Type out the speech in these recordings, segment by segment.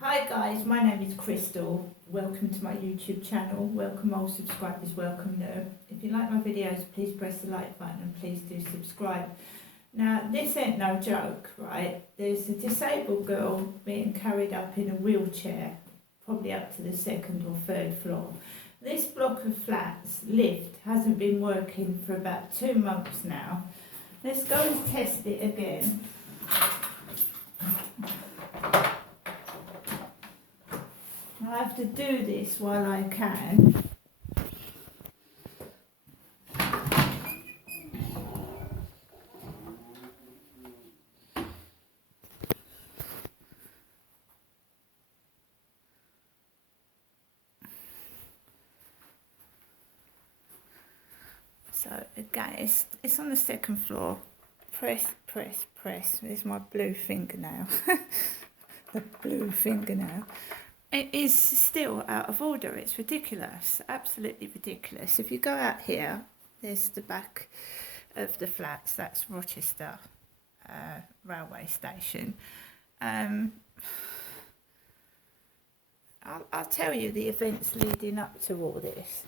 Hi guys, my name is Crystal. Welcome to my YouTube channel. Welcome old subscribers, welcome new. If you like my videos, please press the like button and please do subscribe. Now, this ain't no joke, right? There's a disabled girl being carried up in a wheelchair, probably up to the second or third floor. This block of flats lift hasn't been working for about 2 months now. Let's go and test it again. I have to do this while I can. So again, it's on the second floor. Press, press, press. There's my blue fingernail. The blue fingernail. It is still out of order. It's ridiculous, absolutely ridiculous. If you go out here, there's the back of the flats. That's Rochester railway station. I'll tell you the events leading up to all this.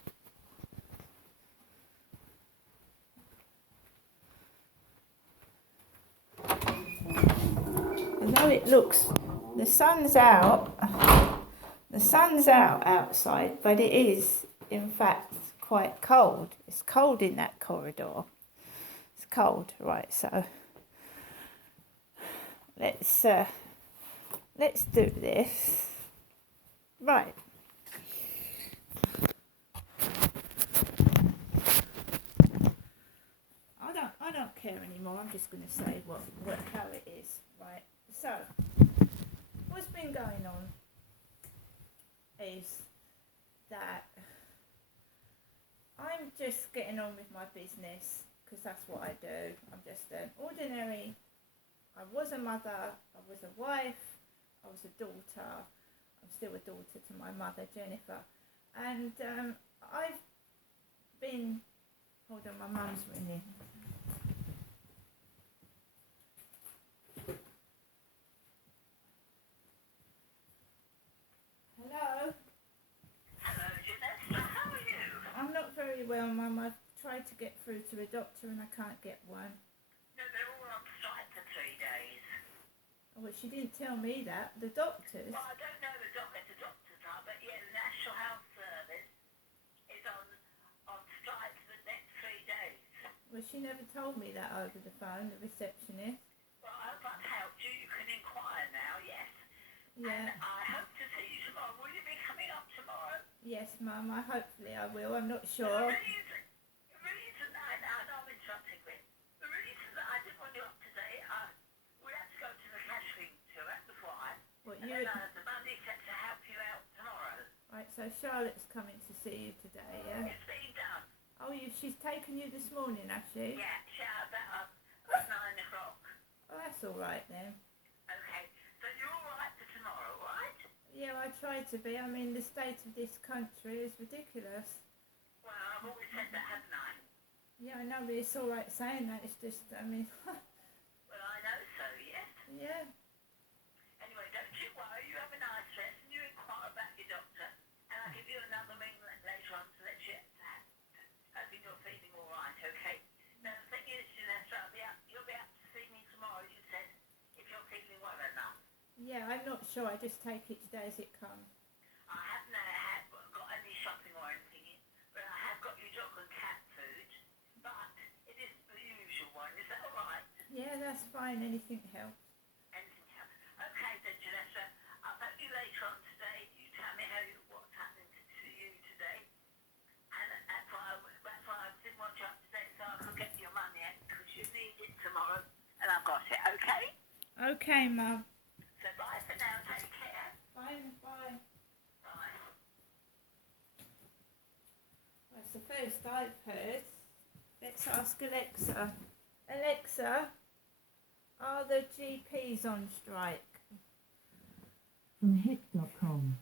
Although it looks, the sun's out outside, but it is in fact quite cold. It's cold in that corridor. It's cold, right? So let's do this. Right. I don't care anymore. I'm just going to say how it is, right? So what's been going on is that I'm just getting on with my business because that's what I do. I'm just an ordinary. I was a mother, I was a wife, I was a daughter. I'm still a daughter to my mother, Jennifer. And I've been, hold on, my mum's ringing. Hello? Hello, Janessa. How are you? I'm not very well, Mum. I've tried to get through to a doctor and I can't get one. No, they're all on strike for 3 days. Oh, well, she didn't tell me that. The doctors? Well, I don't know the doctors are, but yeah, the National Health Service is on strike for the next 3 days. Well, she never told me that over the phone, the receptionist. Well, I hope I've helped you. You can inquire now, yes. Yeah. And I hope to see you tomorrow. Will you be coming up tomorrow? Yes, Mum. Hopefully I will. I'm not The sure. reason I know I'm interrupting with. The reason that I didn't want you up today, we had to go to the Cashing tour, that was why. What, And you? then the money set to help you out tomorrow. Right, so Charlotte's coming to see you today, yeah? It's been done. Oh, she's taken you this morning, has she? Yeah, shout about 9 o'clock. Oh, that's all right then. Okay, so you're all right for tomorrow, right? Yeah, I try to be. I mean, the state of this country is ridiculous. Well, I've always said that, haven't I? Yeah, I know, but it's all right saying that. It's just, I mean, Well, I know so, yes. yeah. Anyway, don't you worry, you have a nice rest and you inquire about your doctor. And I'll give you another ring later on to let you hoping you're feeling all right, okay? Now, the thing is, Janessa, you'll be up to see me tomorrow, you said, if you're feeling well enough. Yeah, I'm not sure. I just take each day as it comes. I haven't got any shopping or anything, but I have got you dog and cat food. But it isn't the usual one. Is that all right? Yeah, that's fine. Anything helps. Anything else? Okay, then, Janessa. I'll phone you later on today. You tell me what's happening to you today. And that's why I didn't want you up today so I could get your money because you need it tomorrow. And I've got it, okay? Okay, Mum. So bye for now. Take care. Bye. Bye. Bye. That's the first I've heard. Let's ask Alexa. Alexa, are the GPs on strike? From hit.com.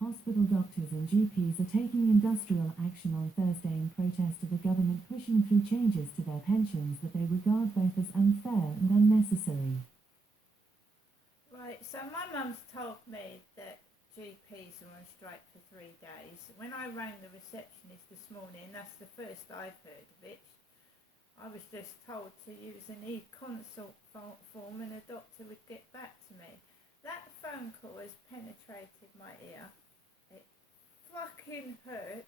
Hospital doctors and GPs are taking industrial action on Thursday in protest of the government pushing through changes to their pensions that they regard both as unfair and unnecessary. Right, Right, so my mum's told me that GPs are on strike for 3 days. When I rang the receptionist this morning, that's the first I've heard of it. I was just told to use an e-consult form and a doctor would get back to me. That phone call has penetrated my ear. It fucking hurts.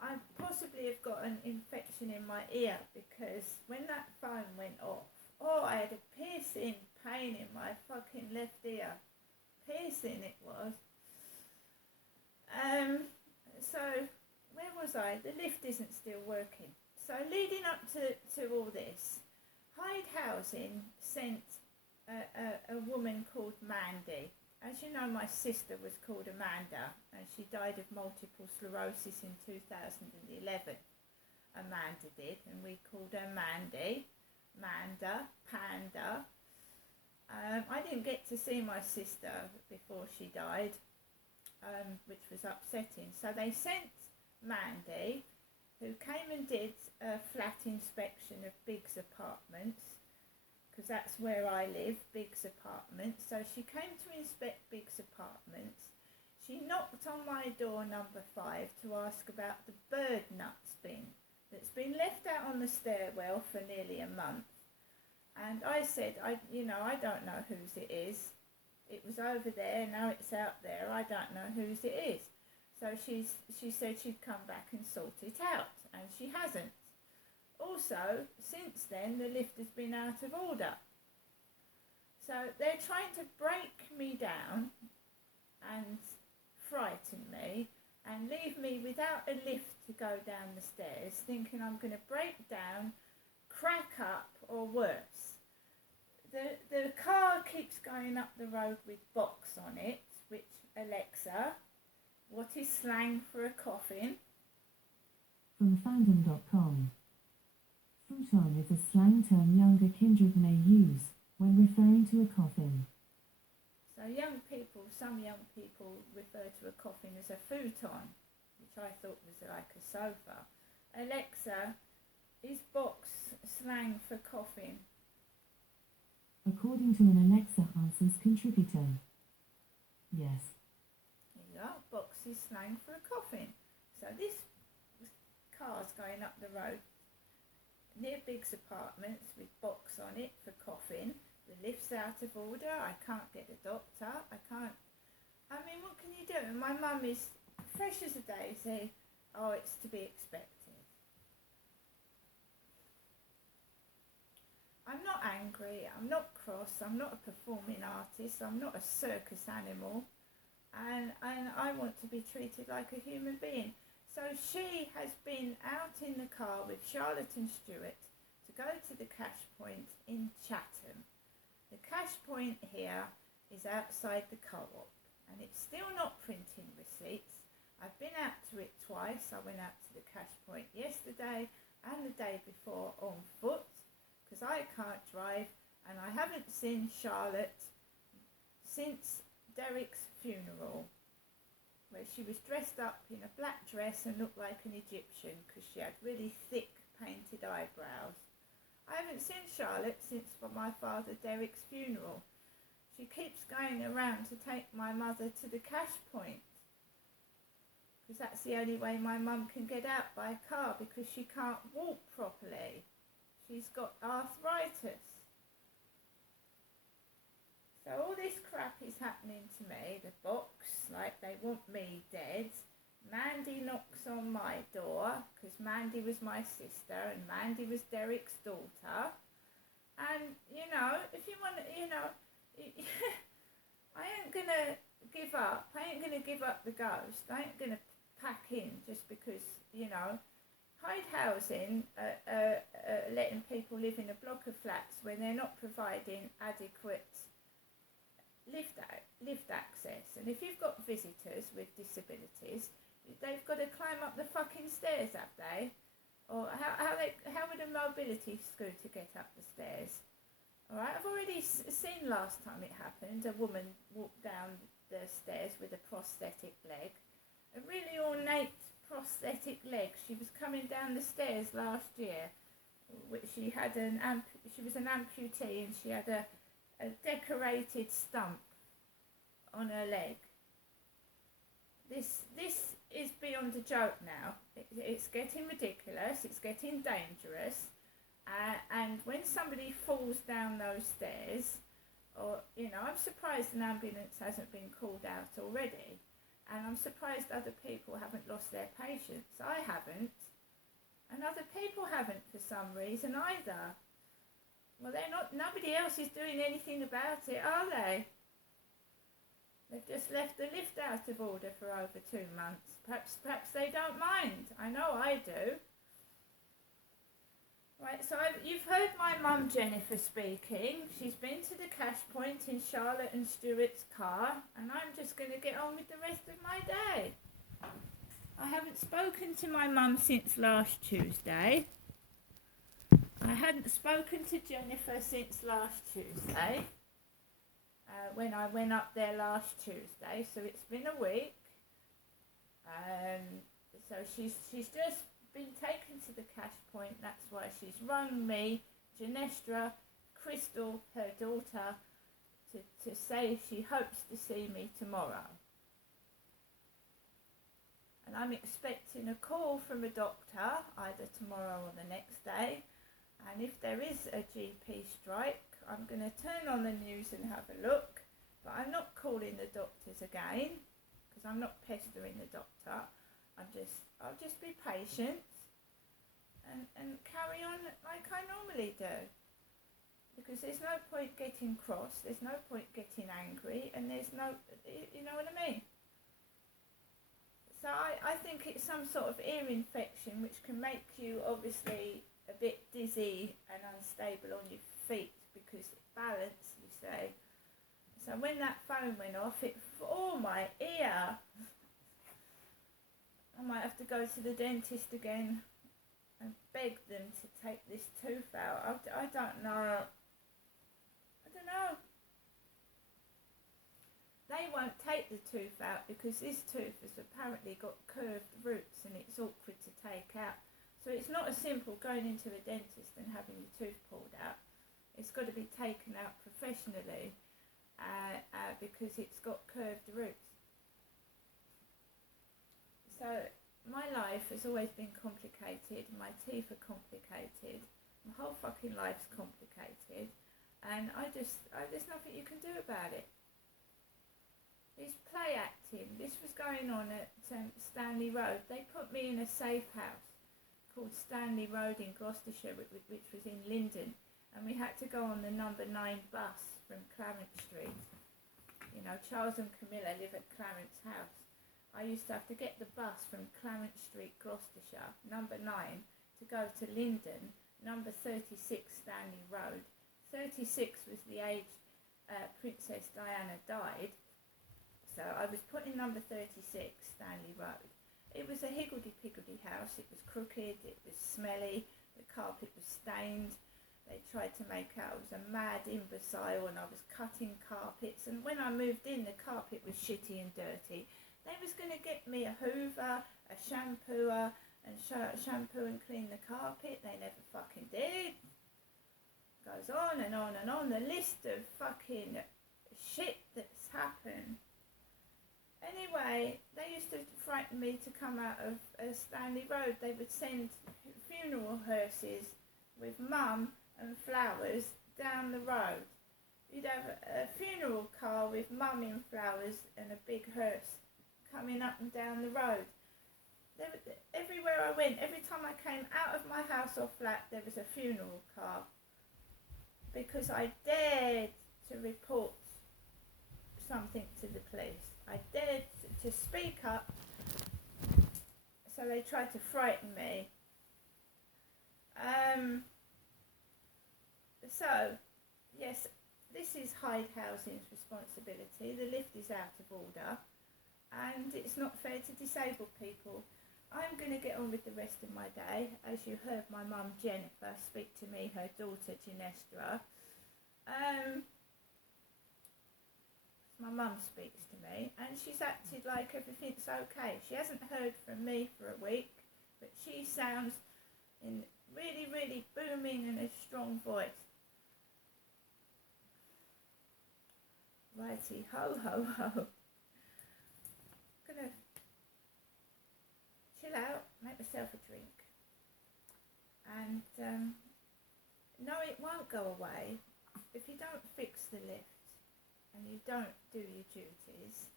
I possibly have got an infection in my ear because when that phone went off, I had a piercing pain in my fucking left ear. Piercing it was. So where was I? The lift isn't still working. So leading up to all this, Hyde Housing sent a woman called Mandy. As you know, my sister was called Amanda and she died of multiple sclerosis in 2011. Amanda did, and we called her Mandy, Manda, Panda. I didn't get to see my sister before she died, which was upsetting. So they sent Mandy, who came and did a flat inspection of Biggs Apartments, because that's where I live, Biggs Apartments. So she came to inspect Biggs Apartments. She knocked on my door number 5 to ask about the bird nuts bin that's been left out on the stairwell for nearly a month. And I said, I don't know whose it is. It was over there, now it's out there, I don't know whose it is. So she said she'd come back and sort it out, and she hasn't. Also, since then, the lift has been out of order. So they're trying to break me down and frighten me and leave me without a lift to go down the stairs, thinking I'm going to break down, crack up, or worse. The car keeps going up the road with box on it, which, Alexa, what is slang for a coffin? From fandom.com. Futon is a slang term younger kindred may use when referring to a coffin. So some young people refer to a coffin as a futon, which I thought was like a sofa. Alexa, is box slang for coffin? According to an Alexa Answers contributor. Yes. There you are, box is slang for a coffin. So this car's going up the road near Biggs Apartments with box on it for coffin. The lift's out of order, I can't get a doctor, what can you do? And my mum is fresh as a daisy. Oh, it's to be expected. I'm not angry, I'm not cross, I'm not a performing artist, I'm not a circus animal, and I want to be treated like a human being. So she has been out in the car with Charlotte and Stuart to go to the cash point in Chatham. The cash point here is outside the co-op, and it's still not printing receipts. I've been out to it twice. I went out to the cash point yesterday and the day before on foot, because I can't drive, and I haven't seen Charlotte since Derek's funeral, where she was dressed up in a black dress and looked like an Egyptian because she had really thick painted eyebrows. I haven't seen Charlotte since my father Derek's funeral. She keeps going around to take my mother to the cash point, because that's the only way my mum can get out by car, because she can't walk properly. She's got arthritis. So all this crap is happening to me. The box, like they want me dead. Mandy knocks on my door, because Mandy was my sister and Mandy was Derek's daughter. And, if you want to, I ain't going to give up. I ain't going to give up the ghost. I ain't going to pack in just because, Hyde Housing letting people live in a block of flats where they're not providing adequate lift access. And if you've got visitors with disabilities, they've got to climb up the fucking stairs, have they? Or how would a mobility scooter get up the stairs? All right, I've already seen last time it happened, a woman walked down the stairs with a prosthetic leg, a really ornate prosthetic leg. She was coming down the stairs last year. She was an amputee, and she had a a decorated stump on her leg. This is beyond a joke now. It's getting ridiculous. It's getting dangerous. And when somebody falls down those stairs, or I'm surprised an ambulance hasn't been called out already, and I'm surprised other people haven't lost their patience. I haven't, and other people haven't for some reason either. Well, they're not. Nobody else is doing anything about it, are they? They've just left the lift out of order for over 2 months. Perhaps they don't mind. I know I do. Right, so you've heard my mum Jennifer speaking. She's been to the cash point in Charlotte and Stuart's car, and I'm just going to get on with the rest of my day. I haven't spoken to my mum since last Tuesday. I hadn't spoken to Jennifer since last Tuesday, when I went up there last Tuesday, so it's been a week. So she's just been taken to the cash point. That's why she's rung me, Genestra, Crystal, her daughter, to say she hopes to see me tomorrow. And I'm expecting a call from a doctor either tomorrow or the next day. And if there is a GP strike, I'm going to turn on the news and have a look. But I'm not calling the doctors again, because I'm not pestering the doctor. I'll just be patient and carry on like I normally do. Because there's no point getting cross, there's no point getting angry, and there's no, you know what I mean? So I think it's some sort of ear infection which can make you obviously a bit dizzy and unstable on your feet because balance, you say. So when that phone went off, my ear. I might have to go to the dentist again and beg them to take this tooth out. I don't know. They won't take the tooth out because this tooth has apparently got curved roots and it's awkward to take out. So it's not as simple going into a dentist and having your tooth pulled out. It's got to be taken out professionally because it's got curved roots. So my life has always been complicated. My teeth are complicated. My whole fucking life's complicated. And there's nothing you can do about it. It's play acting. This was going on at Stanley Road. They put me in a safe house called Stanley Road in Gloucestershire, which was in Linden. And we had to go on the number 9 bus from Clarence Street. You know, Charles and Camilla live at Clarence House. I used to have to get the bus from Clarence Street, Gloucestershire, number 9, to go to Linden, number 36 Stanley Road. 36 was the age Princess Diana died. So I was put in number 36 Stanley Road. It was a higgledy-piggledy house. It was crooked, it was smelly, the carpet was stained. They tried to make out I was a mad imbecile and I was cutting carpets. And when I moved in, the carpet was shitty and dirty. They was going to get me a hoover, a shampooer, and shampoo and clean the carpet. They never fucking did. Goes on and on and on. The list of fucking shit that's happened. Anyway, they used to frighten me to come out of Stanley Road. They would send funeral hearses with mum and flowers down the road. You'd have a funeral car with mum in flowers and a big hearse coming up and down the road. Everywhere I went, every time I came out of my house or flat, there was a funeral car. Because I dared to report something to the police. I dared to speak up, so they tried to frighten me. So, yes, this is Hyde Housing's responsibility. The lift is out of order, and it's not fair to disabled people. I'm going to get on with the rest of my day. As you heard my mum Jennifer speak to me, her daughter Genestra. My mum speaks to me, and she's acted like everything's okay. She hasn't heard from me for a week, but she sounds in really, really booming and a strong voice. Righty, ho, ho, ho. Gonna chill out, make myself a drink. And no, it won't go away if you don't fix the lift and you don't do your duties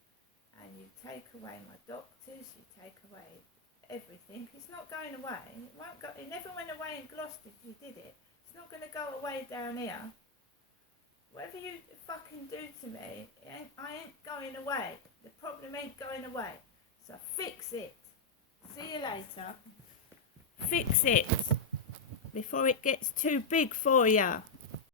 and you take away my doctors, you take away everything. It's not going away. It won't go. It never went away in Gloucester if you did it. It's not going to go away down here. Whatever you fucking do to me, I ain't going away. The problem ain't going away. So fix it. See you later. Fix it before it gets too big for ya.